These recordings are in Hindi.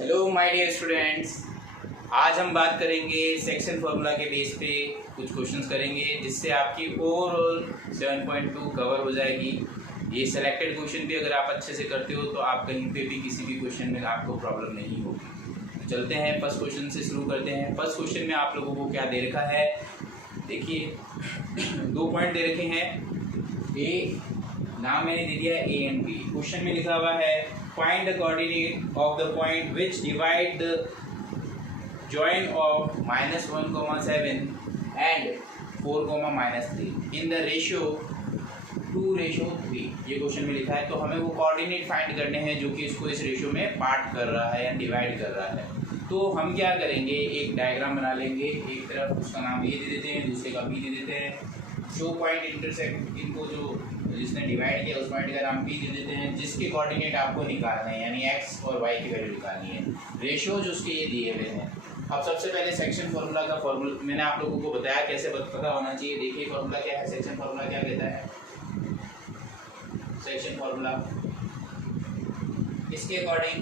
हेलो माय डियर स्टूडेंट्स, आज हम बात करेंगे सेक्शन फार्मूला के बेस पे कुछ क्वेश्चंस करेंगे जिससे आपकी ओवरऑल 7.2 कवर हो जाएगी। ये सेलेक्टेड क्वेश्चन भी अगर आप अच्छे से करते हो तो आप कहीं पे भी किसी भी क्वेश्चन में आपको प्रॉब्लम नहीं होगी। तो चलते हैं फर्स्ट क्वेश्चन से शुरू करते हैं। फर्स्ट क्वेश्चन में आप लोगों को क्या दे रखा है, देखिए 2 पॉइंट दे रखे हैं। ए नाम मैंने दे दिया ए एंड बी। क्वेश्चन में लिखा हुआ है find the coordinate of the point which divide the join of -1,7 and 4,-3 in the ratio 2:3। ये क्वेश्चन में लिखा है, तो हमें वो कोऑर्डिनेट फाइंड करने हैं जो कि इसको इस रेशियो में पार्ट कर रहा है या डिवाइड कर रहा है। तो हम क्या करेंगे, एक डायग्राम बना लेंगे। एक तरफ उसका नाम ए दे देते हैं, दूसरे का बी दे देते हैं। जो पॉइंट इंटरसेक्ट इनको जो जिसने डिवाइड किया उस पॉइंट का नाम पी दे देते हैं, जिसके कोऑर्डिनेट आपको निकालने हैं, यानी एक्स और वाई की वैल्यू निकालनी है। रेशियो जो उसके ये दिए हुए हैं। अब सबसे पहले सेक्शन फार्मूला का फॉर्मूला मैंने आप लोगों को बताया कैसे पता होना चाहिए। देखिए फार्मूला क्या है, सेक्शन फार्मूला क्या कहता है। सेक्शन फार्मूला इसके अकॉर्डिंग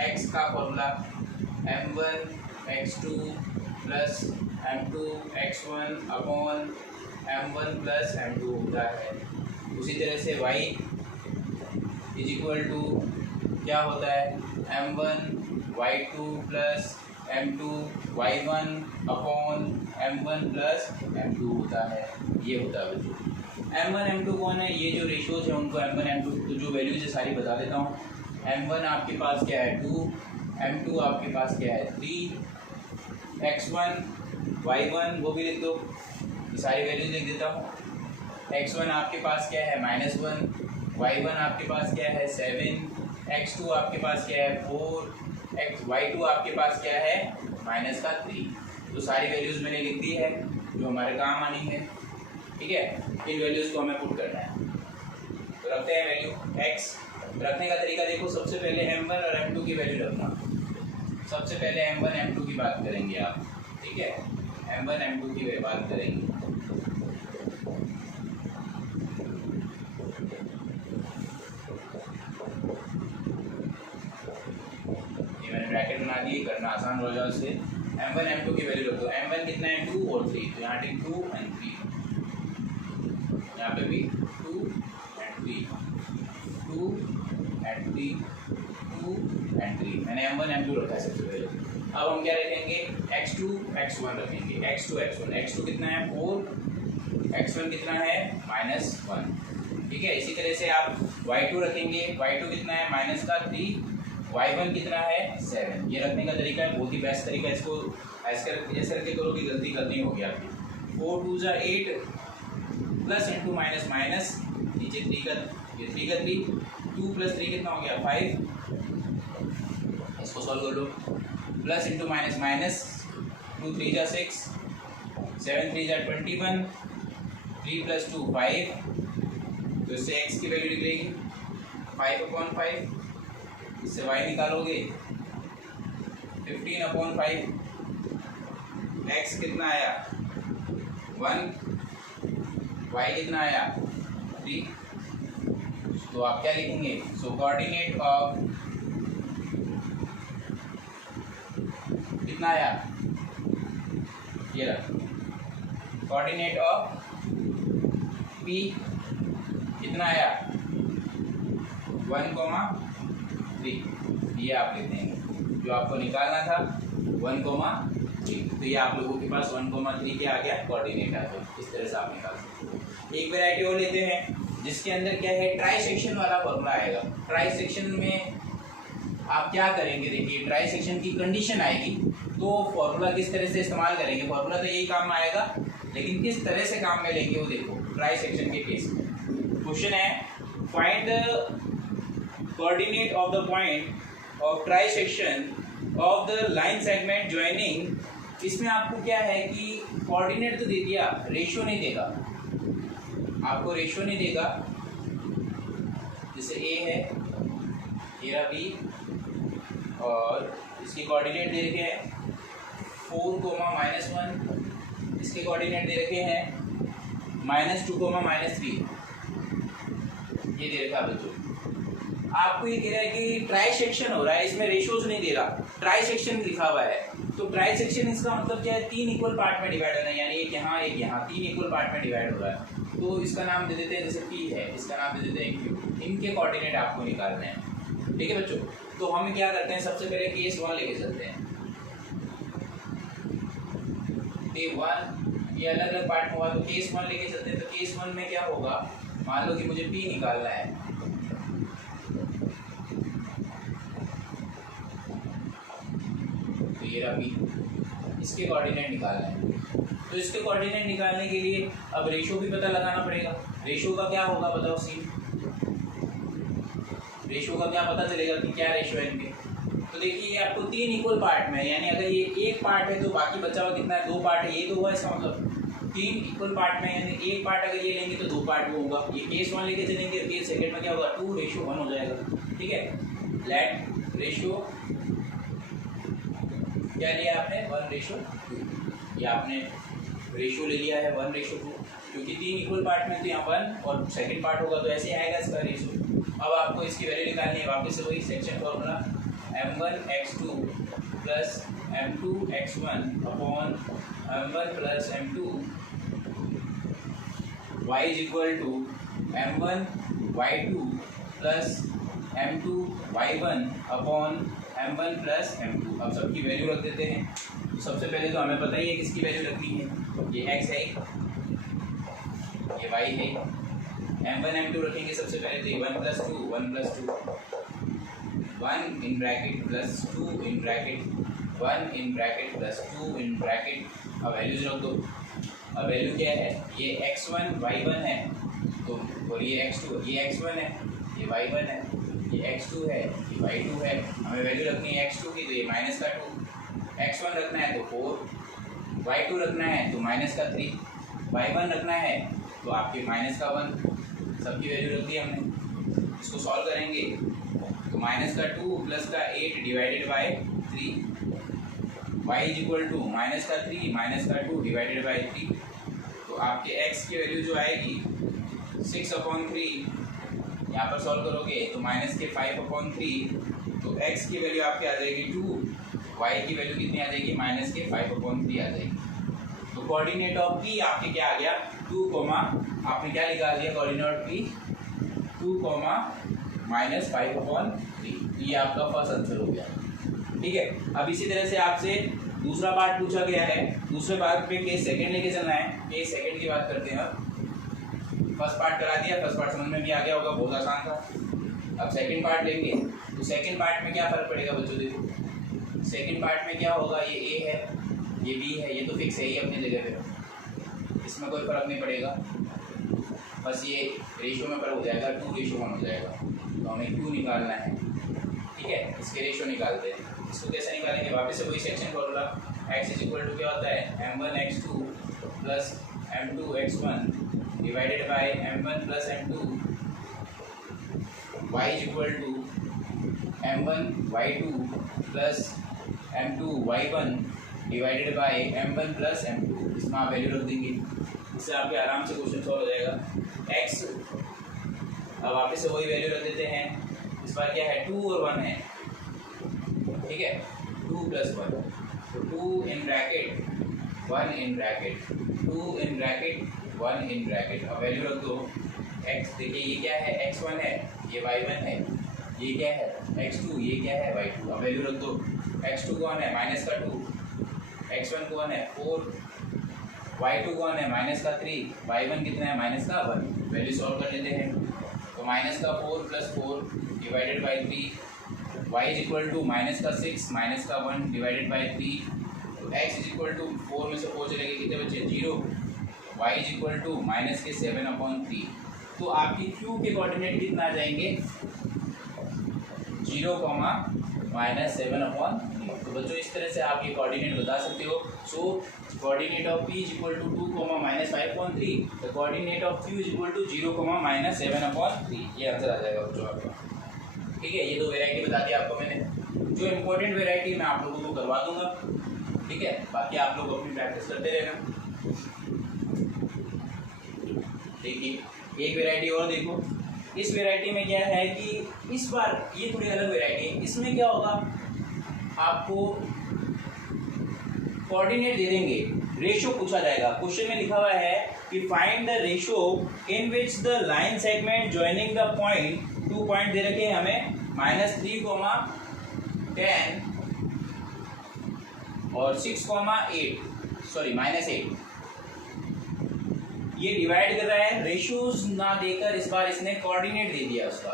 एक्स का formula m1 x2 plus m2 x1 upon m1 plus m2 होता है। उसी तरह से y इज इक्वल टू क्या होता है, m1 y2 plus m2 y1 upon m1 plus m2 होता है। ये होता है बच्चों। m1 m2 कौन है, ये जो रेशियोज है उनको m1 m2 तो जो वैल्यूज है सारी बता देता हूँ। m1 आपके पास क्या है 2, m2 आपके पास क्या है 3, x1 y1 वो भी लिख दो, ये सारी वैल्यूज लिख देता हूँ। x1 आपके पास क्या है -1, y1 आपके पास क्या है 7, x2 आपके पास क्या है 4, y2 आपके पास क्या है -3। तो सारी वैल्यूज मैंने लिख दी है जो हमारे काम आनी है। ठीक है, इन वैल्यूज को हमें पुट करना है। तो रखते हैं वैल्यू x। रखने का तरीका देखो, सबसे पहले m1 और m2 की वैल्यू रखना। सबसे पहले m1 m2 की बात करेंगे आप, ठीक है, m1 m2 की बात करेंगे। ये मैंने ब्रैकेट बना दी, करना आसान हो जाए उससे। m1 m2 की वैल्यू रख दो। m1 कितना है 2 और 3, तो यहाँ टिक 2 और 3, यहाँ पे भी 2 और 3, 2 और 3, 2 और 3। मैंने m1 m2 रखा है सबसे पहले। अब हम क्या रखेंगे, x2 x1 रखेंगे। x2 x1, x2 कितना है 4, x1 कितना है -1। ठीक है, इसी तरह से आप y2 रखेंगे। y2 कितना है -3, y1 कितना है 7। ये रखने का तरीका है, बहुत ही बेस्ट तरीका है। इसको ऐसे करके करो कि गलती करनी होगी आपकी। 4 2 जा 8 प्लस इंटू माइनस माइनस, नीचे 3 का 3, 2 प्लस 3 कितना हो गया 5। इसको सॉल्व कर लो। प्लस इंटू माइनस माइनस, 2 3 जा 6, 7 3 जा 21, 3 प्लस 2 5। तो इससे x की वैल्यू निकलेगी 5/5। इससे y निकालोगे 15/5। x कितना आया 1, y कितना आया 3। तो आप क्या लिखेंगे, सो कोऑर्डिनेट ऑफ कितना आया, ये रहा कोऑर्डिनेट ऑफ p कितना आया 1,3। ये आप लिख देंगे जो आपको निकालना था 1,3। तो ये आप लोगों के पास 1,3 क्या आ गया, कोऑर्डिनेट आ गया। इस तरह से आप निकाल सकते हो। एक वैरायटी और लेते हैं जिसके अंदर क्या है, ट्राई सेक्शन वाला फॉर्मूला आएगा। ट्राई सेक्शन में आप क्या करेंगे, देखिए ट्राई सेक्शन की कंडीशन आएगी तो फॉर्मूला किस तरह से इस्तेमाल करेंगे। फॉर्मूला तो यही काम आएगा, लेकिन किस तरह से काम में लेंगे वो देखो। ट्राई सेक्शन के केस में क्वेश्चन है, find the coordinate of the point of try section of the line segment joining. इसमें आपको क्या है कि कोऑर्डिनेट तो दे दिया, रेशियो नहीं देगा आपको, रेशियो नहीं देगा। जैसे ए है, ये बी, और इसके कोऑर्डिनेट दे रखे हैं 4,-1। इसके कोऑर्डिनेट दे रखे हैं -2, -3। ये दे रखा बच्चों। आपको ये कह रहा है कि ट्राई सेक्शन हो रहा है, इसमें रेशियोज नहीं दे रहा, ट्राई सेक्शन लिखा हुआ है। तो ट्राई सेक्शन इसका मतलब क्या है, 3 इक्वल पार्ट में डिवाइड होना है, यानी एक यहाँ एक यहाँ, 3 इक्वल पार्ट में डिवाइड हो रहा है। तो इसका नाम दे देते हैं, जैसे P है, इसका नाम दे देते हैं Q। इनके कोऑर्डिनेट आपको निकालने हैं, ठीक है बच्चों। तो हम क्या करते हैं, सबसे पहले केस 1 लेके चलते हैं। केस 1 ये अलग अलग पार्ट में हुआ, तो केस 1 लेके चलते हैं। तो केस 1 में क्या होगा, मान लो कि मुझे P निकालना है, तो ये रहा P, इसके कोऑर्डिनेट निकालना है। तो इसके कोऑर्डिनेट निकालने के लिए अब रेशो भी पता लगाना पड़ेगा। रेशो का क्या होगा बताओ सी, रेशो का क्या पता चलेगा कि क्या रेशो है इनके। तो देखिए आपको 3 इक्वल पार्ट में, यानी अगर ये एक पार्ट है तो बाकी बचा हुआ कितना है, 2 पार्ट है, ये तो हुआ इसका मतलब 3 इक्वल पार्ट में, यानी एक पार्ट अगर ये लेंगे तो 2 पार्ट वो होगा। ये केस 1 लेके चलेंगे, केस सेकंड में क्या होगा, 2:1 हो जाएगा, ठीक है। लेट रेशो क्या लिया आपने, 1:2, ये आपने रेशो ले लिया है 1:2, क्योंकि 3 इक्वल पार्ट में तो यहाँ 1 और सेकंड पार्ट होगा, तो ऐसे आएगा इसका रेशो। अब आपको इसकी वैल्यू निकालनी है, वापस से वही section formula, m1x2 plus m2x1 upon m1 plus m2 y is equal to m1y2 plus m2y1 upon m1 plus m2। अब सबकी वैल्यू रख देते हैं। तो सबसे पहले तो हमें पता ही है किसकी वैल्यू रखनी है, ये x है, ये y है, m1 m2 रखेंगे सबसे पहले, तो ये 1 + 2 1 + 2 1 in bracket plus 2 in bracket 1 in bracket plus 2 in bracket. अब वैल्यूज रख दो। अब वैल्यू क्या है, ये x1 y1 है, तो और ये x2, ये x1 है, ये y1 है, ये x2 है, ये y2 है। हमें वैल्यू रखनी है x2 की, तो ये -2, x1 रखना है तो 4, y2 रखना है तो -3, y1 रखना है तो आपके -1। सबकी वैल्यू रख दी हमने। इसको सॉल्व करेंगे तो -2 प्लस का 8 divided by 3, y is equal to -3 -2 divided by 3। तो आपके x की वैल्यू जो आएगी 6/3, यहाँ पर सॉल्व करोगे तो -5/3, तो x की वैल्यू आपकी आ जाएगी 2, y की वैल्यू कितनी आ जाएगी, -5/3 आ जाएगी। तो कोऑर्डिनेट ऑफ P आपके क्या आ गया, 2, आपने क्या निकाल दिया कोऑर्डिनेट P 2, -5/3। ये आपका फर्स्ट आंसर हो गया, ठीक है। अब इसी तरह से आपसे दूसरा पार्ट पूछा गया है, दूसरे पार्ट पे केस सेकंड लेके चलना है। केस सेकंड की बात करते हैं। फर्स्ट पार्ट करा दिया, फर्स्ट पार्ट समझ में भी आ गया होगा, बहुत आसान था। अब सेकंड पार्ट लेंगे, तो सेकंड पार्ट में क्या फर्क पड़ेगा बच्चों, देखो सेकंड पार्ट में क्या होगा, ये A है, ये B है, ये तो फिक्स है ही अपनी जगह पे, इसमें कोई फर्क नहीं पड़ेगा। बस ये रेशियो में फर्क हो जाएगा, 2:1 हो जाएगा। तो हमें Q निकालना है, ठीक है। इसके रेशियो निकालते हैं। इसको कैसे निकालेंगे, वापस से वही section formula, x is equal to क्या होता है, m1x2 plus m2x1 divided by m1 plus m2, y is equal to m1y2 plus m2y1 divided by m1 plus m2। इसमें आप वैल्यू रख देंगे, इससे आपके आराम से क्वेश्चन सॉल्व हो जाएगा। x अब वापस से वही वैल्यू रख देते हैं। इस बार क्या है, 2 और 1 है, ठीक है, 2 + 1, तो 2 in bracket 1 in bracket 2 in bracket 1 in bracket. अब वैल्यू रख दो। x देखिए ये क्या है, x1 है, ये y1 है, ये क्या है x2, ये क्या है y2। अब वैल्यू रख दो। x2 कौन है, -2, x1 कौन है 4, y2 कौन है -3, y1 कितना है -1। वैल्यू सॉल्व कर लेते हैं। तो -4 + 4 divided by 3, y is equal to -6 -1 divided by 3। तो x इज इक्वल टू 4 में से 4 चलेंगे, कितने बचे 0, y इज इक्वल टू -7/3। तो आपकी q के कोऑर्डिनेट कितना आ जाएंगे, 0, -7/3। तो बच्चों इस तरह से आप ये कोऑर्डिनेट बता सकते हो। So coordinate of P is equal to 2, -5/3, the coordinate of Q is equal to 0, -7/3। ये आंसर आ जाएगा बच्चों आपका, ठीक है। ये 2 वेराइटी बता दी आपको मैंने। जो इम्पोर्टेंट वेराइटी मैं आप लोगों को करवा दूंगा, ठीक है। बाकी आप लोग अपनी प्रैक्टिस करते रहना। देखिए एक वेराइटी और देखो, इस वेराइटी में क्या है कि इस बार ये थोड़ी अलग वेराइटी है। इसमें क्या होगा, आपको कोऑर्डिनेट दे देंगे, रेशियो पूछा जाएगा। क्वेश्चन में लिखा हुआ है कि find the ratio in which the line segment joining the point, 2 point दे रखे हैं हमें, -3, 10 और 6, 8 -8, ये डिवाइड कर रहा है। रेशियोज ना देकर इस बार इसने कोऑर्डिनेट दे दिया, उसका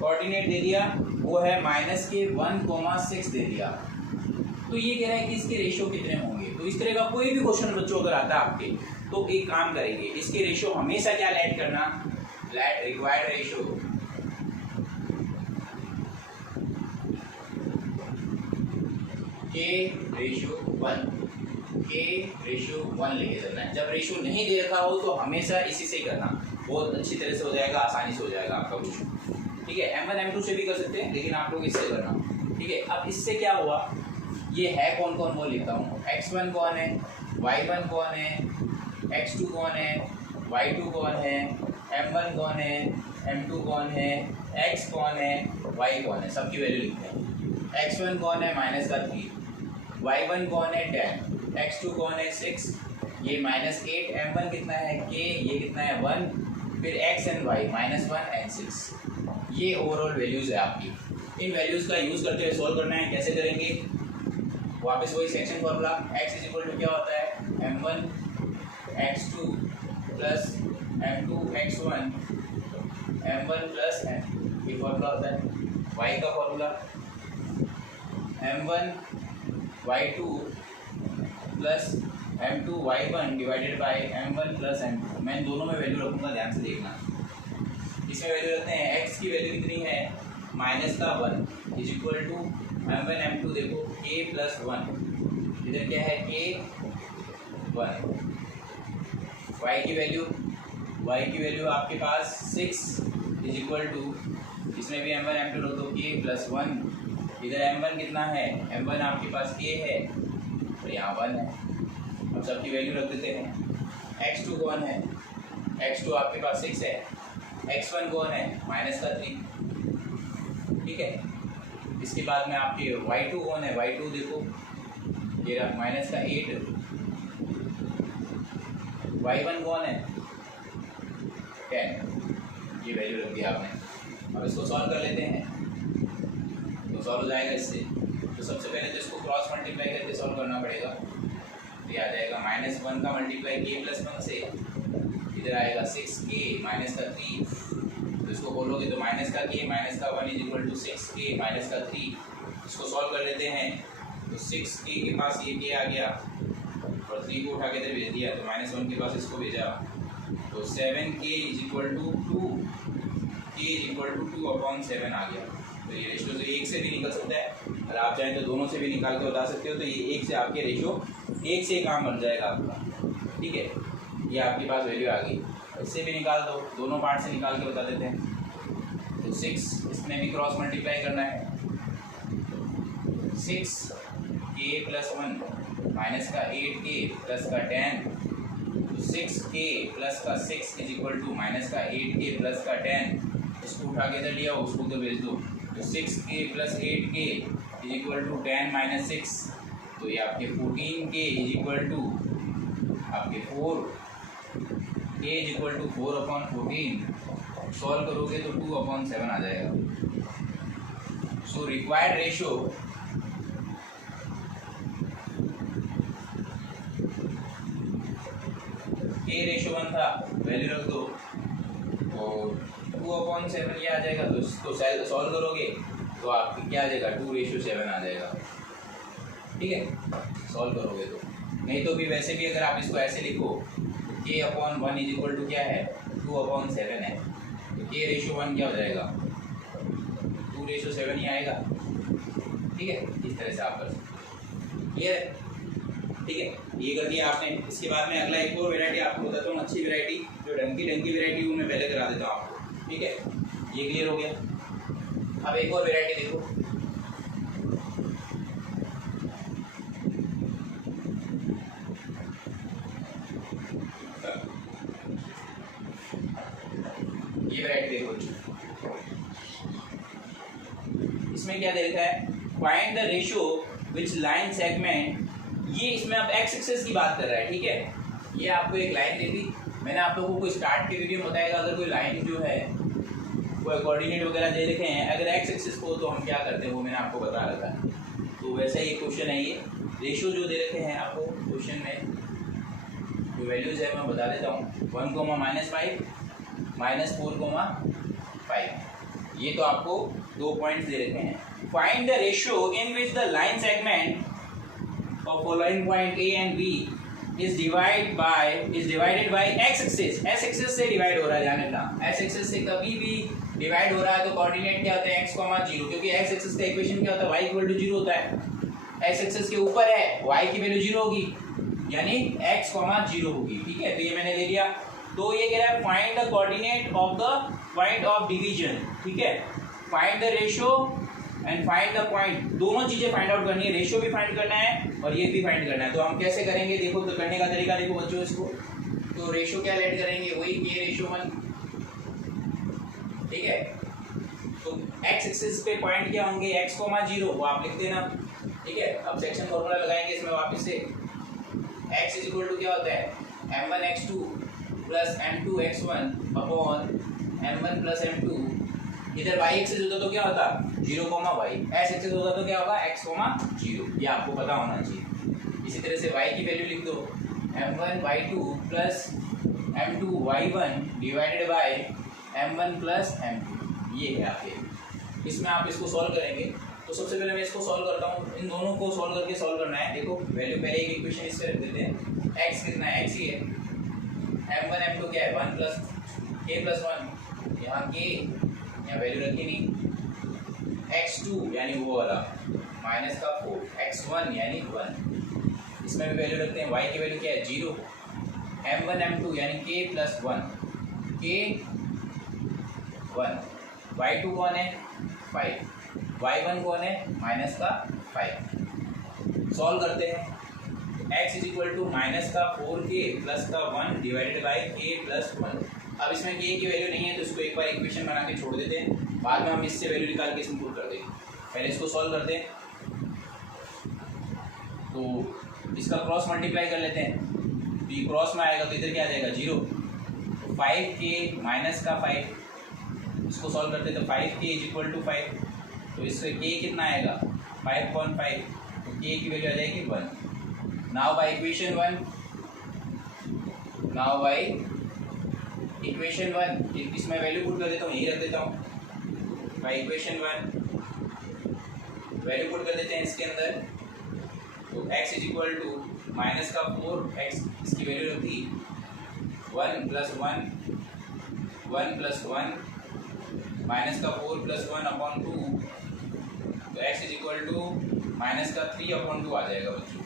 कोऑर्डिनेट दे दिया, वो है -1,6 दे दिया। तो ये कह रहा है कि इसके रेशियो कितने होंगे। तो इस तरह का कोई भी क्वेश्चन बच्चों अगर आता है आपके, तो एक काम करेंगे, इसके रेशियो हमेशा क्या लेट करना, लेट रिक्वायर्ड रेशियो K/1 लेके चलना है। जब रेशियो नहीं दे रखा हो तो हमेशा इसी से करना, बहुत अच्छी तरह से हो जाएगा, आसानी से हो जाएगा आपका क्वेश्चन। ठीक है, M1 M2 से भी कर सकते हैं, लेकिन आप लोग इससे करना। ठीक है, अब इससे क्या हुआ, ये है कौन कौन वो लिखता हूँ। x1 कौन है, y1 कौन है, x2 कौन है, y2 कौन है, m1 कौन है, m2 कौन है, x कौन है, y कौन है, सबकी वैल्यू लिखते हैं। x1 कौन है -3, y1 कौन है 10, x2 कौन है 6, ये -8, m1 कितना है k, ये कितना है 1, फिर x एंड y -1 एंड 6। ये ओवरऑल वैल्यूज है आपकी। इन वैल्यूज का यूज करते हुए सॉल्व करना है। कैसे करेंगे, वापस वही सेक्शन फॉर्मूला, x = क्या होता है, m1 x2 plus m2 x1 m1 plus m, ये फॉर्मूला होता है। y का formula m1 y2 plus m2 y1 divided by m1 plus m2। मैं इन दोनों में वैल्यू रखूँगा, ध्यान से देखना। इसमें वैल्यू रखते हैं, x की वैल्यू कितनी है, -1 = m1 m2, देखो k + 1, इधर क्या है k 1। y की वैल्यू आपके पास 6 = इसमें भी m1 m2 रख दो, k + 1, इधर m1 कितना है, m1 आपके पास k है और यहाँ 1 है। अब सबकी वैल्यू रख देते हैं। x2 कौन है, x2 आपके पास 6 है, x1 कौन है -3। ठीक है, इसके बाद में आपकी y2 कौन है, y2 देखो ये रहा -8, y1 कौन है 10, ये वैल्यू रख दिया आपने। अब इसको सॉल्व कर लेते हैं, तो सॉल्व हो जाएगा इससे। तो सबसे पहले तो इसको क्रॉस मल्टीप्लाई करके सॉल्व करना पड़ेगा। तो ये आ जाएगा -1 का मल्टीप्लाई k + 1 से, इधर आएगा 6k -3, तो इसको बोलोगे तो -k -1 = 6k -3। इसको सॉल्व कर लेते हैं, तो 6k के पास ये k आ गया और 3 को उठा के इधर भेज दिया, तो -1 के पास इसको भेजा, तो 7k = 2, k = 2/7 आ गया। तो ये रेशियो से 1 से भी निकल सकता है, अगर आप चाहें तो दोनों से भी निकाल के बता सकते हो। तो ये 1 से आपके रेशियो 1 से काम बन जाएगा आपका। ठीक है, ये आपके पास वैल्यू आ गई। इससे भी निकाल दो, दोनों पार्ट से निकाल के बता देते हैं। तो 6, इसमें भी क्रॉस मल्टीप्लाई करना है, 6k + 1 -8k + 10, तो 6k + 6 = -8k + 10। इसको उठा के इधर लिया, उसको तो भेज दो, तो 6k + 8k = 10 - 6, तो ये आपके 14k = आपके 4, k = 4/14। सॉल्व करोगे तो 2/7 आ जाएगा। सो रिक्वायर्ड रेशियो k/1 था, वैल्यू रख दो, और 2/7 ये आ जाएगा। तो इसको सॉल्व करोगे तो आपकी क्या आ जाएगा, 2/7 आ जाएगा। ठीक है, सॉल्व करोगे तो। नहीं तो भी वैसे भी अगर आप इसको ऐसे लिखो, k/1 = क्या है, 2/7 है, तो k/1 क्या हो जाएगा, 2/7 ही आएगा। ठीक है, इस तरह से आप कर सकते। ये ठीक है, ये कर दिया आपने। इसके बाद में अगला एक और वैरायटी आपको बताता हूँ, अच्छी वैरायटी, जो डंकी वैरायटी वो मैं पहले करा देता हूँ आपको। ठीक है, ये क्लियर हो गया। अब एक और वैरायटी देखो, ये वैरायटी देखो, इसमें क्या दे रखा है, find the ratio which line segment, ये इसमें अब एक्स एक्सिस की बात कर रहा है, ठीक है। ये आपको एक लाइन दे दी, मैंने आप लोगों को स्टार्ट के वीडियो में बताएगा, अगर कोई लाइन जो है कोई कोऑर्डिनेट वगैरह दे रखे हैं, अगर एक्स एक्सिस को तो हम क्या करते हैं वो मैंने आपको बता रखा है। तो वैसा ही क्वेश्चन है, ये रेशियो जो दे रखे हैं आपको क्वेश्चन में, जो वैल्यूज है मैं बता देता हूँ, 1, -5 -4, 5। ये तो आपको 2 पॉइंट्स दे रखे हैं। Find the ratio in which the line segment of following point A and B is divided by x axis. X axis से डिवाइड हो रहा है, ध्यान रखना, एक्स एक्सिस से कभी भी डिवाइड हो रहा है तो कोऑर्डिनेट क्या होता है, x, 0, क्योंकि एक्स एक्सिस का इक्वेशन क्या होता है, y = 0 होता है। एक्स एक्सिस के ऊपर है, y की वैल्यू 0 होगी, यानी x, 0 होगी, ठीक है। तो ये मैंने ले लिया। तो ये कह रहा है find the coordinate of the point of division, ठीक है। Find the ratio and find the point, दोनों चीजें फाइंड आउट करनी है, रेशियो भी फाइंड करना है और ये भी फाइंड करना है। तो हम कैसे करेंगे, देखो तो करने का तरीका देखो बच्चों इसको। तो रेशियो क्या लेट करेंगे, वही k/1, ठीक है। तो x एक्सिस पे पॉइंट क्या होंगे, x, 0, वो आप लिख देना, ठीक है। अब सेक्शन फॉर्मूला लगाएंगे इसमें वापस से, x = क्या होता है, m1x2 + m2x1 upon m1 + m2। इधर y एक्सिस होता तो क्या होता, 0, y, s एक्सिस होता तो क्या होगा, x, 0। ये आपको पता होना चाहिए। इसी तरह से y की वैल्यू लिख दो, m1y2 + m2y1 divided by m1 + m2। ये है आपके, इसमें आप इसको सॉल्व करेंगे। तो सबसे पहले मैं इसको सॉल्व करता हूँ, इन दोनों को सॉल्व करके सॉल्व करना है। देखो वैल्यू पहले एक इक्वेशन इससे रख देते हैं, x कितना है, x ही है, m1 m2 क्या है, 1 + k + 1, यहाँ k, यहाँ वैल्यू रखी नहीं, x2 यानी वो वाला -4, x1 यानी 1, इसमें भी वैल्यू रखते हैं। y की वैल्यू क्या है, 0, m1 m2 यानी k + 1, k 1, y2 कौन है, 5, y1 कौन है, -5। सॉल्व करते हैं, x = -4k + 1 divided bye k + 1। अब इसमें k की वैल्यू नहीं है तो इसको एक बार इक्वेशन बना के छोड़ देते हैं, बाद में हम इससे वैल्यू निकाल के इसमें पुट कर देंगे। पहले इसको सॉल्व करते हैं, तो इसका क्रॉस मल्टीप्लाई कर लेते हैं, तो ये क्रॉस में आएगा तो इधर क्या आ जाएगा, 0, 5k -5, इसको सॉल्व करते हैं तो 5k = 5, तो इससे k कितना आएगा, 5.5, तो k की वैल्यू आ जाएगी 1। नाउ बाय इक्वेशन 1, इसमें वैल्यू पुट कर देता हूँ, यही रख देता हूँ। बाय इक्वेशन 1 वैल्यू पुट कर देते हैं इसके अंदर, तो x = -4, x इसकी वैल्यू रख दी, 1 + 1 -4 + 1 अपॉन 2, तो x = -3/2 आ जाएगा बच्चों।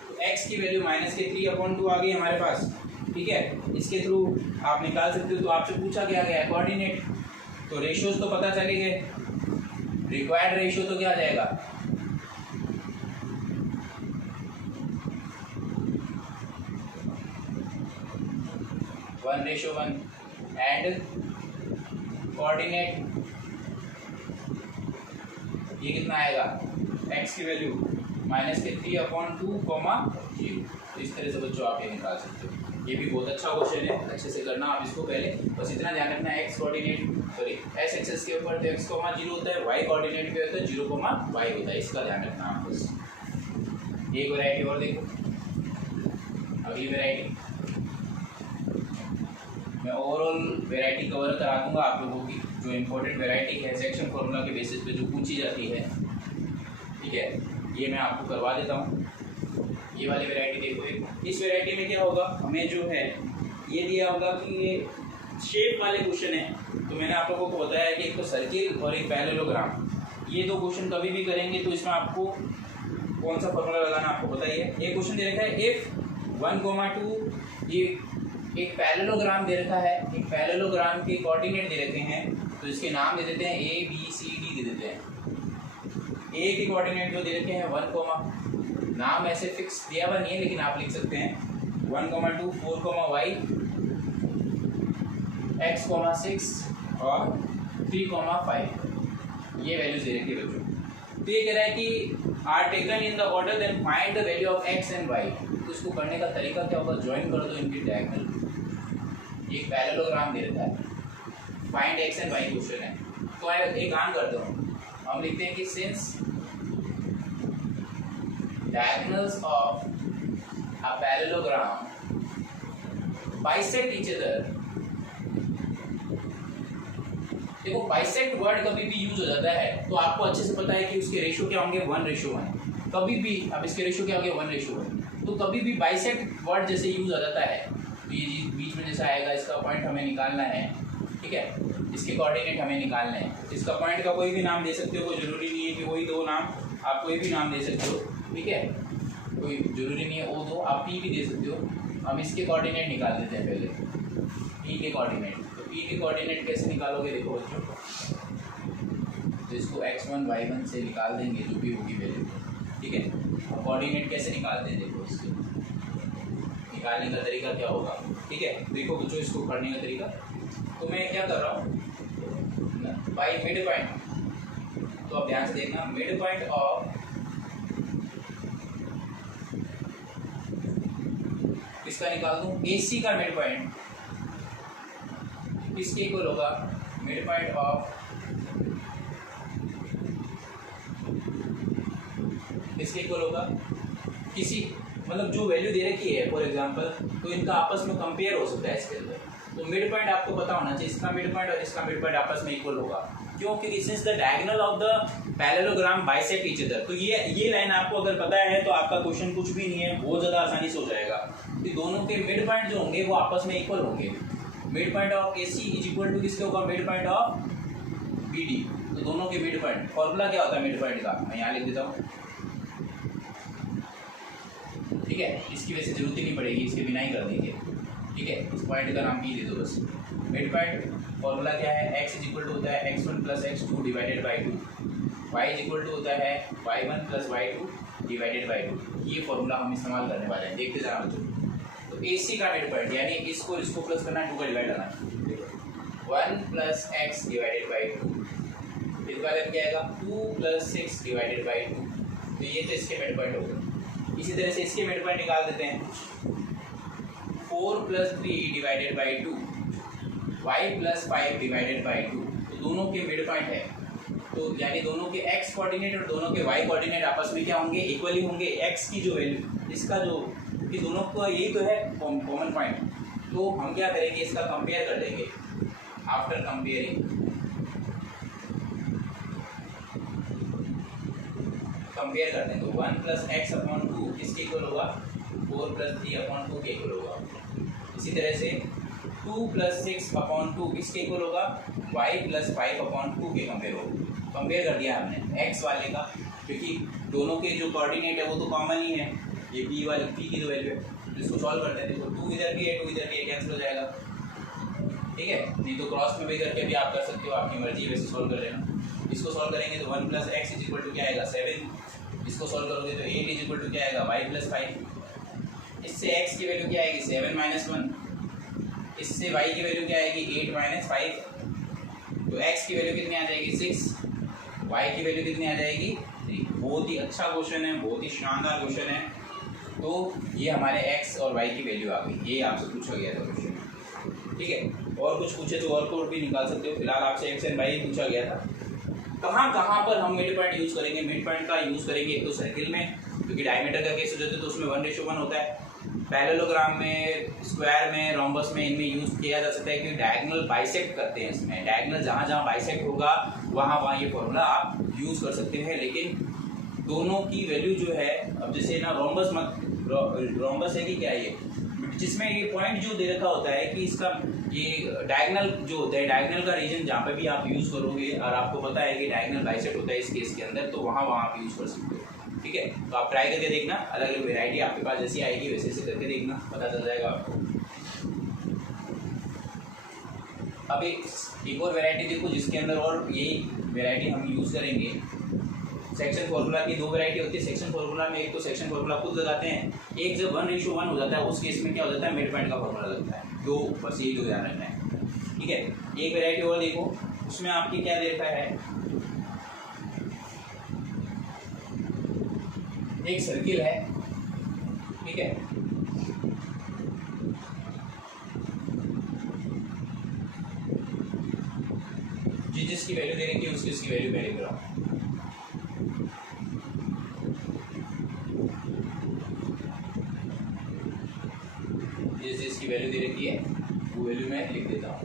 तो x की वैल्यू -3/2 आ गई हमारे पास, ठीक है। इसके थ्रू आप निकाल सकते हो। तो आपसे पूछा क्या गया है, कोऑर्डिनेट, तो रेशियोज तो पता चले गए, रिक्वायर्ड रेशियो तो क्या आ जाएगा, 1:1 एंड कोऑर्डिनेट ये कितना आएगा, x की वैल्यू -3/2, 0। तो इस तरह से बच्चों आप ये निकाल सकते हो। ये भी बहुत अच्छा क्वेश्चन है, अच्छे से करना आप इसको। पहले बस इतना ध्यान रखना, x कोऑर्डिनेट s एक्सिस के ऊपर तो x, 0 होता है, y कोऑर्डिनेट पे होता है 0, y होता है, इसका ध्यान रखना आप बस। एक वैरायटी और देखो, अगली वैरायटी मैं ओवरऑल वैरायटी कवर करा दूंगा आप लोगों की, जो इम्पोर्टेंट वैरायटी है सेक्शन फॉर्मूला के बेसिस पे जो पूछी जाती है, ठीक है, ये मैं आपको करवा देता हूँ। ये वाली वैरायटी देखो, एक इस वैरायटी में क्या होगा, हमें जो है ये दिया होगा कि ये शेप वाले क्वेश्चन है। तो मैंने आप लोगों को बताया कि एक तो सर्किल और एक पैरेललोग्राम, ये दो क्वेश्चन कभी भी करेंगे तो इसमें आपको कौन सा फॉर्मूला लगाना आपको बताइए। एक क्वेश्चन दे रखा है इफ 1, 2, ये एक पैरेललोग्राम दे रखा है, एक पैरेललोग्राम के कोऑर्डिनेट दे रखे हैं, तो इसके नाम दे देते हैं A, B, C, D दे देते हैं। A के कोऑर्डिनेट जो दे रखे हैं 1, नाम ऐसे फिक्स दिया हुआ नहीं है लेकिन आप लिख सकते हैं 1, 2, 4, y, x, 6 और 3, 5। ये वैल्यूज दे रखी है बच्चों। तो ये कह रहा है कि are taken in the order then find the value of x and y. तो इसको करने का तरीका क्या होगा, ज्वाइन कर दो इनकी डायगोनल। ये पैरेललोग्राम दे रखा है, find x and y question है। तो एक काम करते हो, हम लिखते हैं कि since diagonals of a parallelogram bisect each other। देखो बाइसेक्ट वर्ड कभी भी यूज हो जाता है तो आपको अच्छे से पता है कि उसके रेशियो क्या होंगे, 1:1। कभी भी अब इसके रेशियो क्या होंगे, 1:1। तो कभी भी बाइसेक्ट वर्ड जैसे यूज हो जाता है तो ये बीच में जैसा आएगा, इसका पॉइंट हमें निकालना है, ठीक है, इसके कोऑर्डिनेट हमें निकालने हैं। इसका पॉइंट का कोई भी नाम दे सकते हो, कोई जरूरी नहीं है कि वही दो नाम, आप कोई भी नाम दे सकते हो, ठीक है, कोई जरूरी नहीं है वो दो, आप पी भी दे सकते हो। हम इसके कोऑर्डिनेट निकाल देते हैं पहले, पी के कोऑर्डिनेट। तो पी के कोऑर्डिनेट कैसे निकालोगे, देखो बच्चों, तो इसको x1 y1 से निकाल देंगे जो भी होगी वैल्यू, ठीक है। अब कोऑर्डिनेट कैसे निकालते हैं, देखो इसके निकालने का तरीका क्या होगा, ठीक है। देखो बच्चों इसको करने का तरीका, तो मैं क्या कर रहा हूँ, बाई मिड पॉइंट। तो आप ध्यान से देखना, मिड पॉइंट ऑफ किसका निकाल दूं, AC का मिड पॉइंट किसके इक्वल होगा, मिड पॉइंट ऑफ किसके इक्वल होगा, किसी मतलब जो वैल्यू दे रखी है फॉर एग्जांपल, तो इनका आपस में कंपेयर हो सकता है इसके अंदर। तो मिड पॉइंट आपको पता होना चाहिए, इसका मिड पॉइंट और इसका मिड पॉइंट आपस में इक्वल होगा। क्यों, क्योंकि since the diagonal of the parallelogram bisect each other. तो ये लाइन आपको अगर पता है तो आपका क्वेश्चन कुछ भी नहीं है, बहुत ज़्यादा आसानी से हो जाएगा। तो दोनों के मिड पॉइंट जो होंगे वो आपस में इक्वल होंगे। Mid point of AC is equal to किसके होगा, मिड पॉइंट ऑफ BD। तो दोनों के मिड पॉइंट, फॉर्मूला क्या होता है मिड पॉइंट का, मैं यहाँ लिख देता हूँ, ठीक है। इसकी वजह से जरूरत ही नहीं पड़ेगी, इसके बिना ही कर देंगे, ठीक है। इस पॉइंट का नाम P दे दो बस। मिड पॉइंट फॉर्मूला क्या है, x इज इक्वल टू होता है x1 plus x2 divided by 2, y is equal to होता है y1 plus y2 divided by 2। ये फॉर्मूला हम इस्तेमाल करने वाले हैं, देखते जाना बच्चों। तो AC का मिड पॉइंट यानी इसको प्लस करना है, 2 का डिवाइड करना है, 1 प्लस x डिवाइडेड बाई 2, इसका वैल्यू क्या आएगा 2 प्लस 6 डिवाइडेड बाई 2। तो ये तो इसके मिड पॉइंट हो गए। इसी तरह से इसके मिड पॉइंट निकाल देते हैं, 4 plus 3 divided by 2, y plus 5 divided by 2। तो दोनों के मिड पॉइंट है, तो यानी दोनों के x कोऑर्डिनेट और दोनों के y कोऑर्डिनेट आपस में क्या होंगे, इक्वली होंगे। x की जो वैल्यू, इसका जो, कि दोनों का यही तो है कॉमन पॉइंट। तो हम क्या करेंगे, इसका कंपेयर कर देंगे। आफ्टर कंपेयरिंग, कंपेयर कर दें तो 1 प्लस एक्स अपॉन 2 किसके इक्वल होगा, 4 प्लस 3 अपॉन 2 के इक्वल होगा। इसी तरह से 2 प्लस 6 अपॉन 2 किसके इक्वल होगा, y प्लस 5 अपॉन 2 के कंपेयर होगा। कंपेयर कर दिया हमने x वाले का, क्योंकि दोनों के जो कोऑर्डिनेट है वो तो कॉमन ही है, ये p की जो वैल्यू है। तो इसको सॉल्व करते हैं, देखो 2 इधर भी है 2 इधर भी है, कैंसिल हो जाएगा, ठीक है। नहीं तो क्रॉस में भी करके भी आप कर सकते हो, आपकी मर्जी है, वैसे सॉल्व कर लेना। इसको सॉल्व करेंगे तो 1 plus x is equal to क्या आएगा 7। इसको सॉल्व करोगे तो 8 इज इक्वल टू क्या आएगा y प्लस 5। इससे x की वैल्यू क्या आएगी 7 माइनस 1। इससे y की वैल्यू क्या आएगी 8 माइनस 5। तो x की वैल्यू कितनी आ जाएगी 6, y की वैल्यू कितनी आ जाएगी 3। बहुत ही अच्छा क्वेश्चन है, बहुत ही शानदार क्वेश्चन है। तो ये हमारे x और y की वैल्यू आ गई, ये आपसे पूछा गया था क्वेश्चन, ठीक है। और कुछ पूछे तो और कोड भी निकाल सकते हो, फिलहाल आपसे x एंड y पूछा गया था। कहाँ पर हम मिड पॉइंट यूज़ करेंगे, मिड पॉइंट का यूज़ करेंगे एक तो सर्किल में, क्योंकि डायमीटर का केस हो जाता है तो उसमें 1:1 होता है। पैरेललोग्राम में, स्क्वायर में, रोम्बस में इनमें यूज़ किया जा सकता है, क्योंकि डायगोनल बाइसेक्ट करते हैं। इसमें डायगोनल जहाँ बाइसेक्ट होगा वहाँ ये फॉर्मूला आप यूज़ कर सकते हैं। लेकिन दोनों की वैल्यू जो है, अब जैसे ना रोम्बस है कि क्या ये, जिसमें ये पॉइंट जो दे रखा होता है कि इसका ये डायगोनल जो होता है, डायगोनल का रीजन जहाँ पे भी आप यूज़ करोगे और आपको पता है कि डायगोनल बाइसेक्ट होता है इस केस के अंदर, तो वहाँ आप यूज़ कर सकते हो, ठीक है। तो आप ट्राई करके देखना, अलग अलग वेराइटी आपके पास जैसी आएगी वैसे वैसे करके देखना, पता चल जाएगा आपको। अब एक और वेराइटी देखो जिसके अंदर और यही वेराइटी हम यूज़ करेंगे। सेक्शन फार्मूला की 2 वैरायटी होती है सेक्शन फार्मूला में। एक तो सेक्शन फार्मूला खुद लगाते हैं, एक जब 1:1 हो जाता है उस केस में क्या हो जाता है, मिड पॉइंट का फार्मूला लगता है। दो बस यही तो ध्यान रखना है, ठीक है। एक वैरायटी और देखो, उसमें आपकी क्या देखा है, एक सर्किल है, ठीक है, जिसकी वैल्यू दे रखी है उसकी वैल्यू पहले कराओ। जिसकी वैल्यू दे रखी है वो वैल्यू मैं लिख देता हूँ,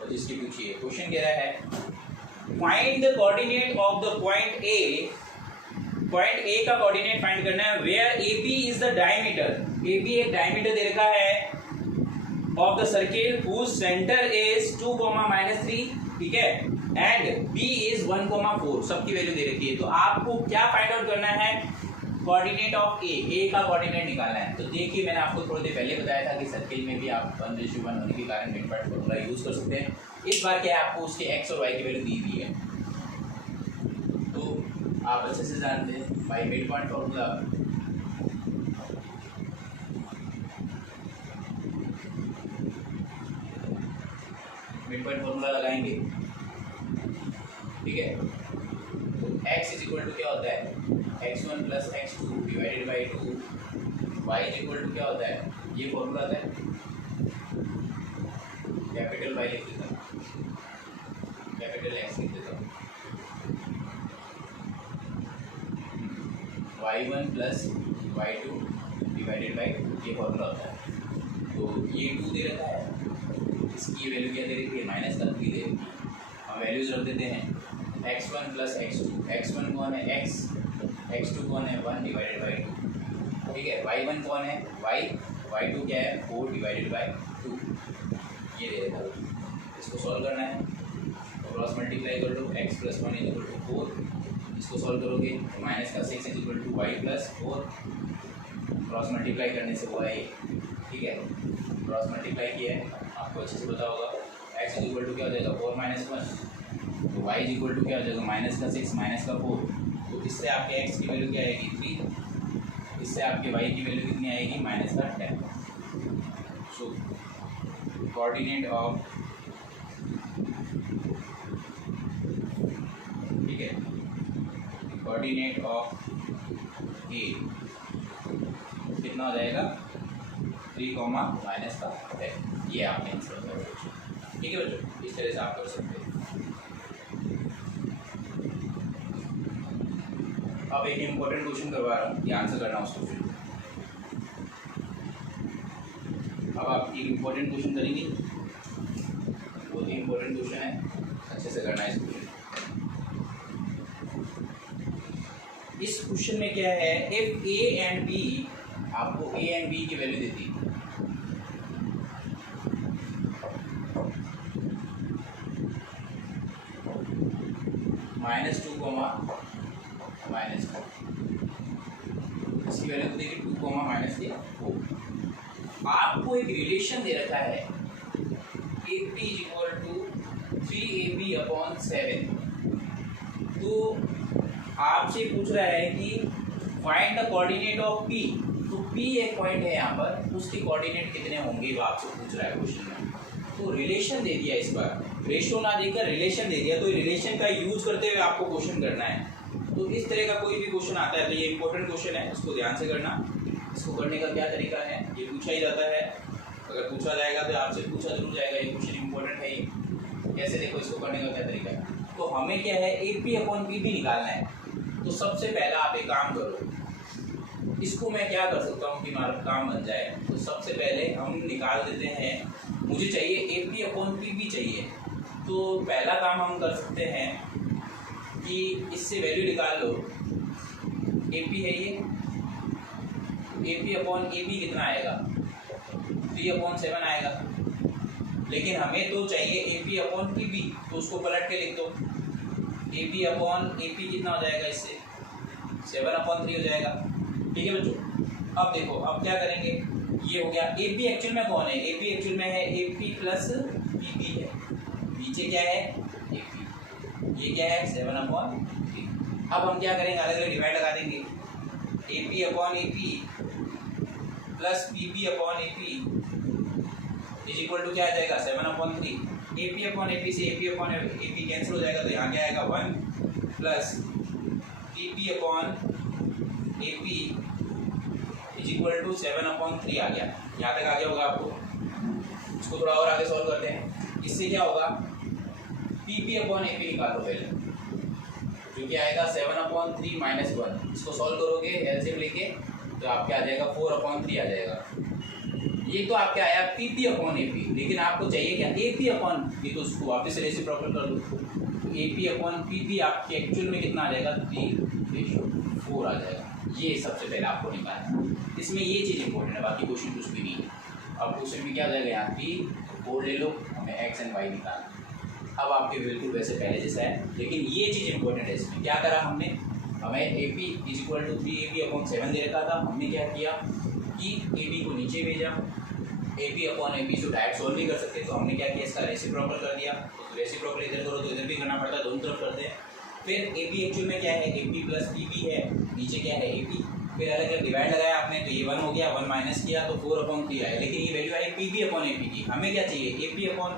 और जिसकी पूछी है। क्वेश्चन कह रहा है find the coordinate of the point A. Point A का कोऑर्डिनेट फाइंड करना है where A B is the diameter. A B एक डायमीटर दे रखा है of the circle whose centre is 2, -3, ठीक है, एंड बी इज 1, 4, सबकी वैल्यू दे रखी है। तो आपको क्या फाइंड आउट करना है? कोऑर्डिनेट ऑफ ए का कोऑर्डिनेट निकालना है। तो देखिए मैंने आपको थोड़ी देर पहले बताया था कि सर्किल में भी आप 1:1 होने के कारण मिड पार्ट फॉर्मूला यूज कर सकते हैं। इस बार क्या है, आपको उसके एक्स और वाई की वैल्यू दी हुई है, तो आप अच्छे से जानते हैं by mid part formula mid point formula लगाएंगे, ठीक है। तो x इज इक्वल टू क्या होता है, x1 + x2 divided by 2, y is equal to क्या होता है, ये फॉर्मूला होता है, कैपिटल Y लिख देता हूँ, कैपिटल X लिख देता हूँ, y1 + y2 डिवाइडेड बाई 2, ये फॉर्मूला होता है। तो ये 2 दे रखा है, इसकी वैल्यू क्या दे रखी है, -3 दे रखी है। हम वैल्यूज रख देते हैं, x1 + x2, x1 कौन है x, x2 कौन है 1 डिवाइडेड बाई 2, ठीक है, y1 कौन है y, y2 क्या है 4 डिवाइडेड बाई 2, ये दे देता हूँ। इसको सॉल्व करना है, तो क्रॉस मल्टीप्लाई कर लो, x + 1 = 4, इसको सॉल्व करोगे तो -6 = y + 4, क्रॉस मल्टीप्लाई करने से हुआ है, ठीक है, क्रॉस मल्टीप्लाई किया है, आपको अच्छे से पता होगा। x = क्या हो जाएगा 4 - 1, तो y = क्या हो जाएगा -6 - 4, तो इससे आपके x की वैल्यू क्या आएगी 3, इससे आपके y की वैल्यू कितनी आएगी -10। सो कोऑर्डिनेट ऑफ, ठीक है, कोऑर्डिनेट ऑफ ए कितना हो जाएगा 3, -10, ये आपने आंसर कर दिया, ठीक है बच्चों। इस तरह से आप कर सकते हैं। अब एक इम्पोर्टेंट क्वेश्चन करवा रहा हूँ, ध्यान से करना उस क्वेश्चन। अब आप एक इम्पोर्टेंट क्वेश्चन करेंगे, बहुत ही इम्पोर्टेंट क्वेश्चन है, अच्छे से करना है इस क्वेश्चन। इस क्वेश्चन में क्या है, इफ ए एंड बी, आपको ए एंड बी की वैल्यू देती है, -2, -4, इसकी वैल्यू तो देखिए 2, -4। आपको एक रिलेशन दे रखा है AP = 3AB/7, तो आपसे पूछ रहा है कि find the coordinate of P। तो P एक पॉइंट है यहाँ पर, उसके कोऑर्डिनेट कितने होंगे वो आपसे पूछ रहा है क्वेश्चन में। तो रिलेशन दे दिया, इस बार रेशो ना देकर रिलेशन दे दिया, तो रिलेशन का यूज करते हुए आपको क्वेश्चन करना है। तो इस तरह का कोई भी क्वेश्चन आता है तो ये इंपॉर्टेंट क्वेश्चन है, इसको ध्यान से करना। इसको करने का क्या तरीका है, ये पूछा ही जाता है, अगर पूछा जाएगा तो आपसे पूछा जरूर जाएगा, ये क्वेश्चन इंपॉर्टेंट है। ये कैसे, देखो इसको करने का क्या तरीका है। तो हमें क्या है AP/P भी निकालना है। तो सबसे पहला आप एक काम करो, इसको मैं क्या कर सकता हूँ कि हमारा काम बन जाए। तो सबसे पहले हम निकाल देते हैं, मुझे चाहिए AP/P चाहिए। तो पहला काम हम कर सकते हैं कि इससे वैल्यू निकाल लो, AP है ये, AP/AP कितना आएगा 3/7 आएगा। लेकिन हमें तो चाहिए AP/PB, तो उसको पलट के लिख दो, AP/AP कितना हो जाएगा, इससे 7/3 हो जाएगा, ठीक है बच्चों। अब देखो, अब क्या करेंगे, ये हो गया AP एक्चुअल में कौन है, AP एक्चुअल में है AP + PB है, नीचे क्या है AP, ये क्या है 7/3। अब हम क्या करेंगे, अलग अलग डिवाइड लगा देंगे, AP/AP + PB/AP = क्या आ जाएगा 7/3। AP/AP से AP/AP कैंसिल हो जाएगा, तो यहाँ क्या आएगा 1 + PB/PB A P is equal to 7/3 आ गया। यहाँ तक आ गया होगा आपको। इसको थोड़ा और आगे सॉल्व करते हैं। इससे क्या होगा, P P upon A P निकालो पहले, जो कि आएगा 7/3 माइनस 1। इसको सॉल्व करोगे एलसीएम लेके तो आपके आ जाएगा 4/3 आ जाएगा। ये तो आपके आया P P upon A P, लेकिन आपको चाहिए क्या, ए पी अपॉन, ये तो उसको वापस से रेसिप्रोकल कर दो। A P upon P P आपके एक्चुअल में कितना आ जाएगा, 3/4 आ जाएगा। ये सबसे पहले आपको निकालना। इसमें ये चीज़ इंपॉर्टेंट है, बाकी क्वेश्चन कुछ भी नहीं है। अब क्वेश्चन में क्या आ जाएगा, यहाँ 3/4 ले लो, हमें एक्स एंड वाई निकालना। अब आपके बिल्कुल वैसे पहले जैसा है, लेकिन ये चीज़ इंपॉर्टेंट है। इसमें क्या करा हमने, हमें A P is equal to 3ab/7 दे रखा था। हमने क्या किया कि ए बी को नीचे भेजा, A P upon A P से डायरेक्ट सोल्व नहीं कर सकते, तो हमने क्या किया, इसका रेसिप्रोकल कर दिया। तो रेसिप्रोकल इधर करो तो इधर भी करना पड़ता है, दोनों तरफ करते हैं। फिर ए पी एक्चुअल में क्या है, A P plus P P है, नीचे क्या है ए पी। फिर अलग अलग डिवाइड लगाया आपने, तो ये 1 हो गया, 1 माइनस किया तो 4/3 आया। लेकिन ये value I P P upon A P की। हमें क्या चाहिए, A P upon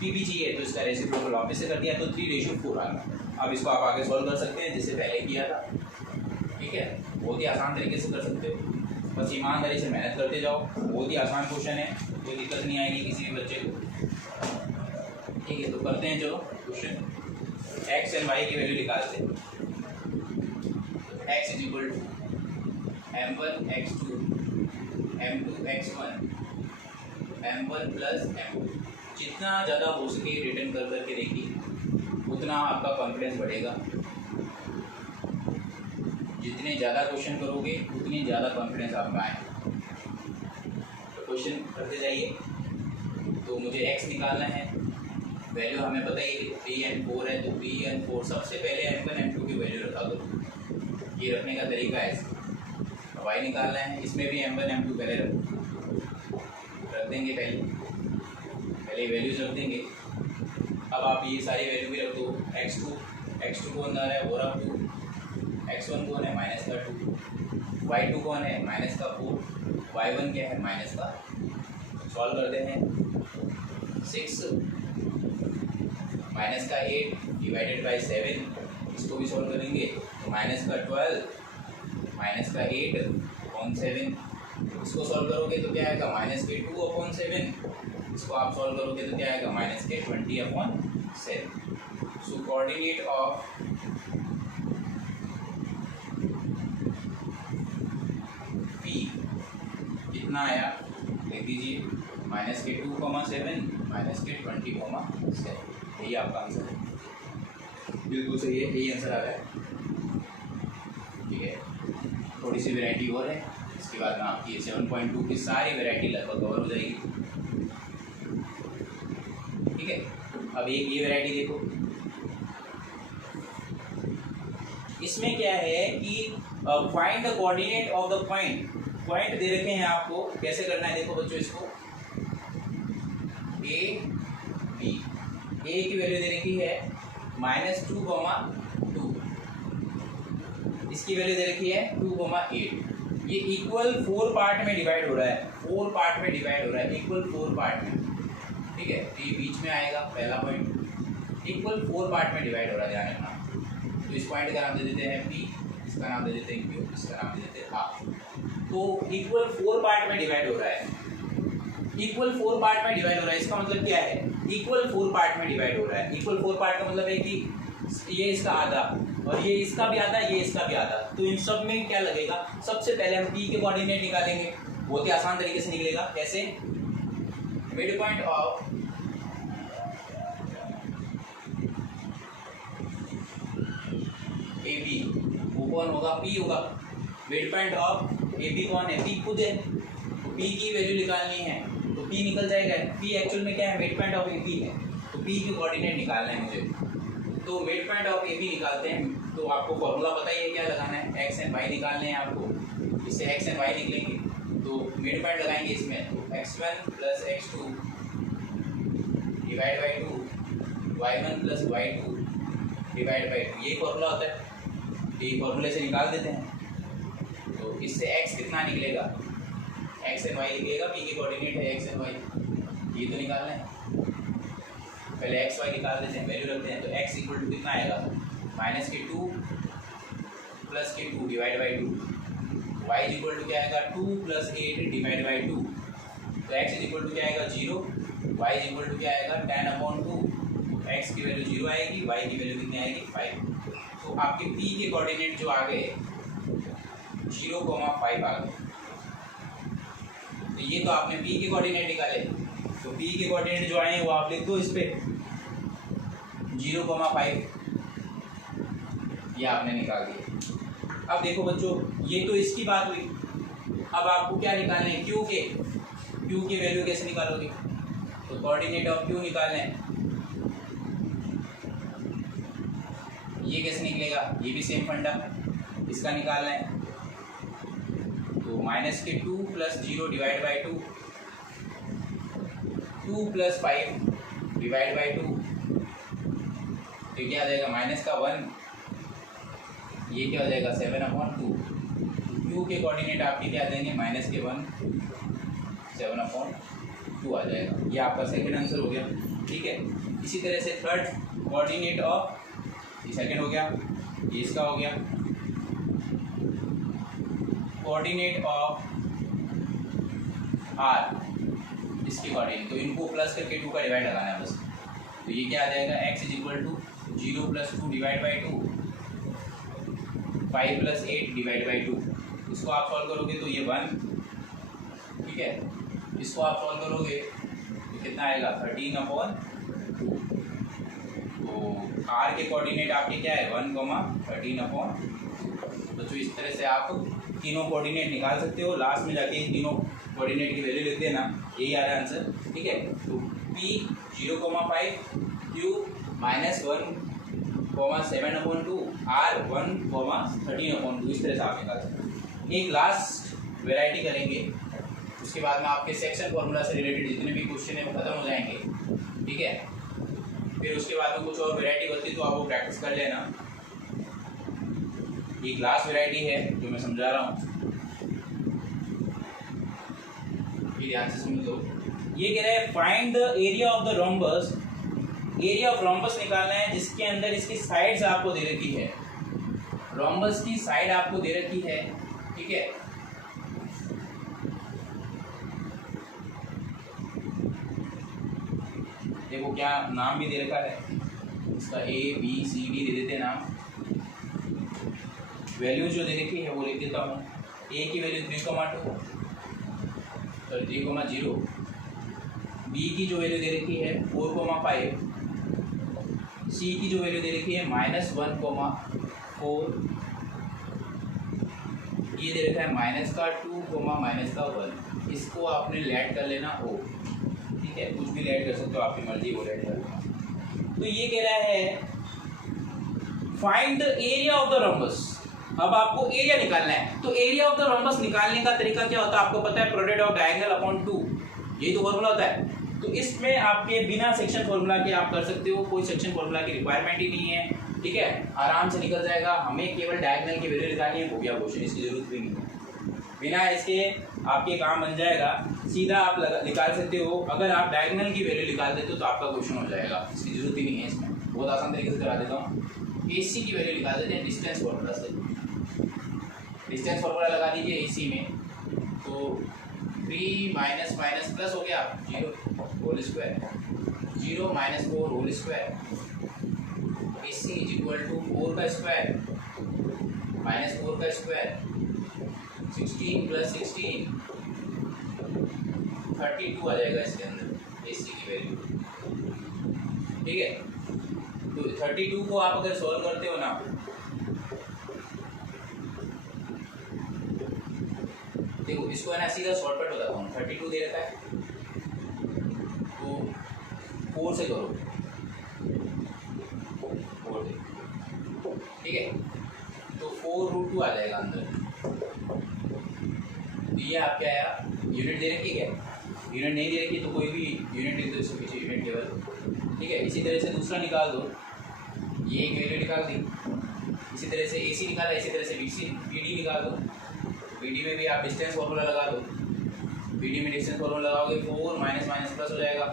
P P चाहिए, तो इसका रेसिप्रोकल वापस से कर दिया, तो 3/4 आ गया। अब इसको आप आगे सॉल्व कर सकते हैं जैसे पहले किया था। ठीक है, बहुत ही आसान तरीके से कर सकते हो, बस ईमानदारी से मेहनत करते जाओ। बहुत ही आसान क्वेश्चन है, कोई दिक्कत नहीं आएगी किसी भी बच्चे को। ठीक है, तो करते हैं जो क्वेश्चन। एक्स एंड वाई की वैल्यू निकालते हैं। X is equal to m1 x2 m2 x1 m1 plus m2। जितना ज़्यादा हो सके रिटर्न कर करके देखिए, उतना आपका कॉन्फिडेंस बढ़ेगा। जितने ज़्यादा क्वेश्चन करोगे उतनी ज़्यादा कॉन्फिडेंस आपका आएगा। तो क्वेश्चन करते जाइए। तो मुझे x निकालना है, वैल्यू हमें पता ही 3 and 4 है, तो 3 and 4 सबसे पहले m1 m2 की वैल्यू रखा दो। ये रखने का तरीका है। y निकालना है, इसमें भी m1 m2 पहले रख देंगे, पहले वैल्यूज रख देंगे। अब आप ये सारी वैल्यू भी रख दो। x2 कौन आ रहा है, वो रख दो। x1 कौन है, माइनस का 2। y2 कौन है, माइनस का 4। y1 क्या है, माइनस का। सॉल्व करते हैं। 6 माइनस का 8 डिवाइडेड बाई 7, इसको भी सॉल्व करेंगे। तो माइनस का 12 माइनस का 8/7, इसको सॉल्व करोगे तो क्या आएगा, माइनस के 2/7। इसको आप सॉल्व करोगे तो क्या आएगा, माइनस के 20/7। सो कोऑर्डिनेट ऑफ पी कितना आया, लिख दीजिए, माइनस के 2,7 माइनस के 20,7। यही आपका आंसर है, बिल्कुल सही है, यही आंसर आ रहा है। ठीक है, थोड़ी सी वैरायटी और है, इसके बाद में आपकी 7.2 की सारी वैरायटी लगभग कवर हो जाएगी। ठीक है, अब एक ये वैरायटी देखो। इसमें क्या है कि find the coordinate of the point दे रखे हैं आपको, कैसे करना है देखो बच्चों। इसको ए बी, ए की वैल्यू दे रखी है -2,2, इसकी वैल्यू दे रखी है 2,8। ये इक्वल 4 पार्ट में डिवाइड हो रहा है, 4 पार्ट में डिवाइड हो रहा है, इक्वल 4 पार्ट में। ठीक है, तो ये बीच में आएगा पहला पॉइंट, इक्वल 4 पार्ट में डिवाइड हो रहा है, ध्यान रखना। तो इस पॉइंट का नाम दे देते हैं पी, इसका नाम दे देते हैं क्यू, इसका नाम दे देते हैं आर। तो इक्वल 4 पार्ट में डिवाइड हो रहा है, इक्वल 4 पार्ट में डिवाइड हो रहा है। इसका मतलब क्या है, इक्वल 4 पार्ट में डिवाइड हो रहा है। इक्वल 4 पार्ट का मतलब है कि ये इसका आधा और ये इसका भी आधा, ये इसका भी आधा। तो इन सब में क्या लगेगा, सबसे पहले हम पी के कोऑर्डिनेट निकालेंगे। बहुत ही आसान तरीके से निकलेगा। कैसे, mid point of A B, वो कौन होगा, पी होगा। Mid point of A B कौन है, पी खुद है। तो पी की वैल्यू निकालनी है तो पी निकल जाएगा। पी एक्चुअल में क्या है, mid point of A B है, तो पी की कोऑर्डिनेट निकालना है मुझे। तो mid point of A B निकालते हैं। तो आपको फॉर्मूला पता ही है क्या लगाना है, एक्स एंड वाई निकालने हैं आपको। इससे एक्स एंड वाई निकलेंगे तो मिड पॉइंट लगाएंगे इसमें। तो x1 plus x2 divide by 2, y1 plus y2 divide by 2, यही फॉर्मूला होता है। तो ये फॉर्मूले से निकाल देते हैं। तो इससे x कितना निकलेगा, x एंड y निकलेगा। पी की कोऑर्डिनेट है x एंड y, ये तो निकालना है। पहले एक्स वाई निकाल देते हैं, वैल्यू रखते हैं। तो x इक्वल टू कितना आएगा, -2 + 2 divide by 2, y is equal to क्या आएगा 2 + 8 डिवाइड बाई 2। तो x इज इक्वल टू क्या आएगा 0, y इज इक्वल टू क्या आएगा 10/2। x की वैल्यू 0 आएगी, y की वैल्यू कितनी आएगी 5। तो आपके p के कोऑर्डिनेट जो आ गए 0,5 आ गए। तो ये तो आपने p के कोऑर्डिनेट निकाले। तो p के कोऑर्डिनेट जो आए हैं वो आप लिख दो इस पे 0,5, ये आपने निकाल दिया। अब देखो बच्चों, ये तो इसकी बात हुई। अब आपको क्या निकालना है, q के वैल्यू कैसे निकालोगे? तो कोऑर्डिनेट ऑफ q निकालना है। ये कैसे निकलेगा? ये भी सेम फंडा, इसका निकालना है। तो -2 + 0 डिवाइड बाई 2, 2 + 5 डिवाइड बाई 2, तो क्या आ जाएगा -1, ये क्या हो जाएगा 7/2। q के कोऑर्डिनेट आपके क्या देंगे -1 7/2 आ जाएगा। ये आपका सेकंड आंसर हो गया। ठीक है, इसी तरह से थर्ड कोऑर्डिनेट ऑफ, ये सेकंड हो गया, ये इसका हो गया। कोऑर्डिनेट ऑफ r, इसके कोऑर्डिनेट, तो इनको प्लस करके 2 का डिवाइड लगाना है बस। तो ये क्या आ जाएगा x is equal to 0 + 2 divide by 2, 5 + 8 divide by 2। इसको आप सॉल्व करोगे तो ये 1, ठीक है। इसको आप सॉल्व करोगे तो कितना आएगा 13/2। तो r के कोऑर्डिनेट आपके क्या है 1,13/2। तो इस तरह से आप तीनों कोऑर्डिनेट निकाल सकते हो। लास्ट में जाके तीनों कोऑर्डिनेट की वैल्यू लिख देना, यही आ रहा है आंसर। ठीक है, तो p 0,5, q -1,7/2, r 1,13/2। इस तरह से आप निकाल सकते हो। एक लास्ट वेराइटी करेंगे, उसके बाद में आपके सेक्शन फॉर्मूला से रिलेटेड जितने भी क्वेश्चन है वो खत्म हो जाएंगे। ठीक है, फिर उसके बाद में कुछ और वेराइटी होती है तो आप वो प्रैक्टिस कर लेना। एक लास्ट वेराइटी है जो मैं समझा रहा हूँ, ध्यान से सुन लो। ये कह रहा है find the area of the rhombus. Area of rhombus निकालना है जिसके अंदर इसकी साइड्स आपको दे रखी है। रोम्बस की साइड आपको दे रखी है, ठीक है। देखो क्या नाम भी दे रखा है इसका, ABCD दे देते हैं नाम। वैल्यू जो दे रखी है वो लिख देता हूँ। A की वैल्यू 3,0, B की जो वैल्यू दे रखी है 4,5, C की जो वैल्यू दे रखी है -1,4, ये दे रखा है -2, -1। इसको आपने लेट कर लेना O, ठीक है। कुछ भी लेट कर सकते हो, आपकी मर्जी वो लेट कर लेना। तो ये कह रहा है find the area of the rhombus. अब आपको एरिया निकालना है। तो एरिया ऑफ द रोम्बस निकालने का तरीका क्या होता है आपको पता है, प्रोडक्ट ऑफ डायगोनल अपॉन 2, यही तो फॉर्मूला होता है। तो इसमें आपके बिना सेक्शन फॉर्मूला के आप कर सकते हो, कोई सेक्शन फॉर्मूला की रिक्वायरमेंट ही नहीं है, ठीक है। आराम से निकल जाएगा। हमें केवल डायगोनल की वैल्यू निकालनी है, वो भी आप क्वेश्चन इसकी जरूरत भी नहीं है। बिना इसके आपके काम बन जाएगा, सीधा आप निकाल सकते हो। अगर आप डायगोनल की वैल्यू निकाल देते हो तो आपका क्वेश्चन हो जाएगा, इसकी जरूरत ही नहीं है। इसमें बहुत आसान तरीके से करा देता हूँ। AC की वैल्यू निकाल देते हैं डिस्टेंस फॉर्मूला से। डिस्टेंस फॉर्मूला लगा दीजिए AC में, तो 3 माइनस प्लस हो गया 0 whole square, 0 - 4 whole square. AC is equal to 4 का स्क्वायर -4 का स्क्वायर, 16 + 16 32 आ जाएगा इसके अंदर AC की वैल्यू, ठीक है। तो 32 को आप अगर सॉल्व करते हो ना, देखो इसको है ना सीधा शॉर्टकट बताता हूँ। 32 दे रखा है तो 4 से करो, 4 से, ठीक है। तो 4√2 आ जाएगा अंदर। तो ये आप क्या आया, यूनिट दे रखी है क्या? यूनिट नहीं दे रखी तो कोई भी यूनिट लिख दो इसके पीछे, यूनिट केवल, ठीक है। इसी तरह से दूसरा निकाल दो, ये एक वैल्यू निकाल दी। इसी तरह से AC निकाला, इसी तरह से BD निकाल दो। BD में भी आप डिस्टेंस फॉर्मूला लगा दो। BD में डिस्टेंस फॉर्मूला लगाओगे 4 माइनस प्लस हो जाएगा,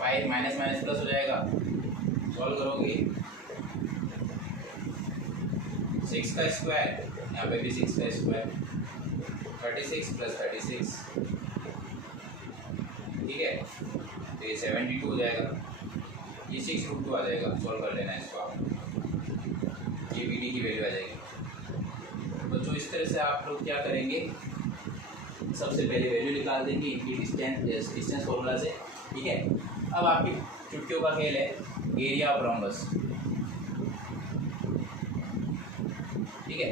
5 माइनस प्लस हो जाएगा। सॉल्व करोगे 6 का स्क्वायर यहाँ पे भी 6 का स्क्वायर 36 + 36, ठीक है, तो ये 72 हो जाएगा। ये 6√2 आ जाएगा, सॉल्व कर लेना है इसको आप, ये BD की वैल्यू आ जाएगी। तो जो इस तरह से आप लोग क्या करेंगे, सबसे पहले वैल्यू निकाल देंगे इनकी डिस्टेंस फॉर्मूला से, ठीक है। अब आपकी चुटकियों का खेल है, एरिया ऑफ रोम्बस, ठीक है।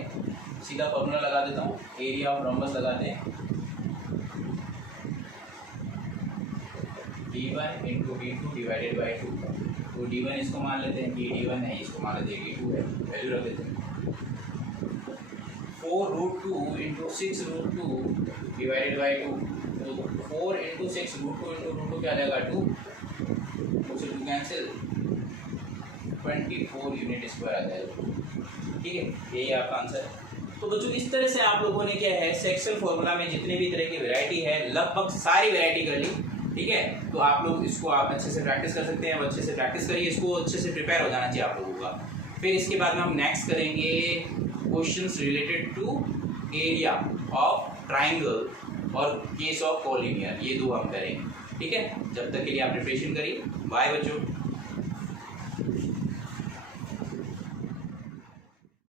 सीधा फॉर्मूला लगा देता हूँ, एरिया ऑफ रोम्बस लगाते हैं D1 × D2 / 2। तो D1 इसको मान लेते हैं कि D1 है, इसको मान लेते हैं D2 है, वैल्यू रख देते हैं। 4√2 × 6√2 / 2, तो 4 × 6√2 × √2 क्या आ जाएगा 2, 2 से 2 कैंसिल, 24 यूनिट स्क्वायर आ जाएगा, ठीक है। यही आपका आंसर है। तो बच्चों इस तरह से आप लोगों ने क्या है, सेक्शन फॉर्मूला में जितने भी तरह की वैरायटी है लगभग सारी वैरायटी कर ली, ठीक है। तो आप लोग इसको आप अच्छे से प्रैक्टिस कर सकते हैं, अच्छे से प्रैक्टिस करिए, इसको अच्छे से प्रिपेयर हो जाना चाहिए आप लोगों का। फिर इसके बाद में हम नेक्स्ट करेंगे questions related to area of triangle और केस ऑफ कोलिनियर, ये दो हम करेंगे, ठीक है। जब तक के लिए आप प्रिपरेशन करिए, बाय बच्चों।